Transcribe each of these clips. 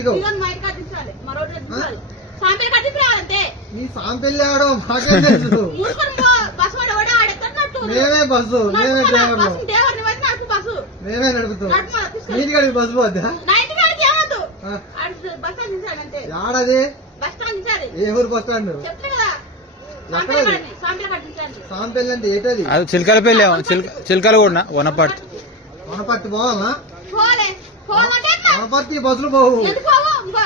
దిగవు నీ సాంపెల్లి ఆడో మాకేం తెలుసు మేమే బస్సు మేమే డ్రైవర్లు మేమే నడుపుతాం నీటి కాడికి బస్సు పోద్దా ఆడది ఏ ఊరు బస్ స్టాండ్ సాంపెల్లి అంటే ఏంటది అది చిలకలపల్లి చిలకలు కూడా వనపర్తి పోవాలా వనపర్తి బస్సులు పోవు తీసుకురావాలంట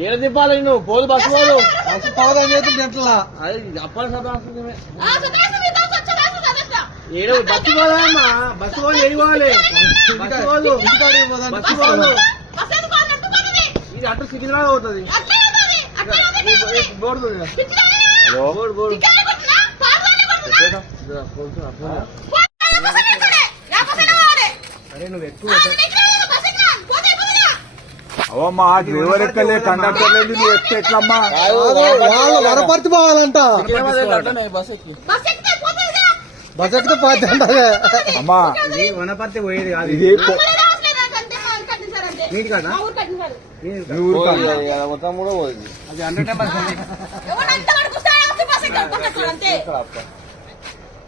ఏడ దింపాలి నువ్వు పోదు బస్సు పోదు బస్సు పోదని ఎట్లా అది అప్పటి ఏడు బస్సు పోదామా బస్సు పోదు ఏడుకోవాలి బస్సు పోదు బస్సు పోదు ఇది అటు సికింద్రాబాద్ పోతుంది బోర్డు బోర్డు బోర్డు అరే నువ్వు ఎక్కువ అవమ్మా డ్రైవర్ ఎక్కలే కండక్టర్ లేదు నువ్వు ఎక్కి ఎట్లమ్మా వనపర్తి పోవాలంట బస్ ఎక్కితే పోతే అమ్మా వనపర్తి పోయేది కాదు నీటి కాదా మొత్తం కూడా పోయింది అది 100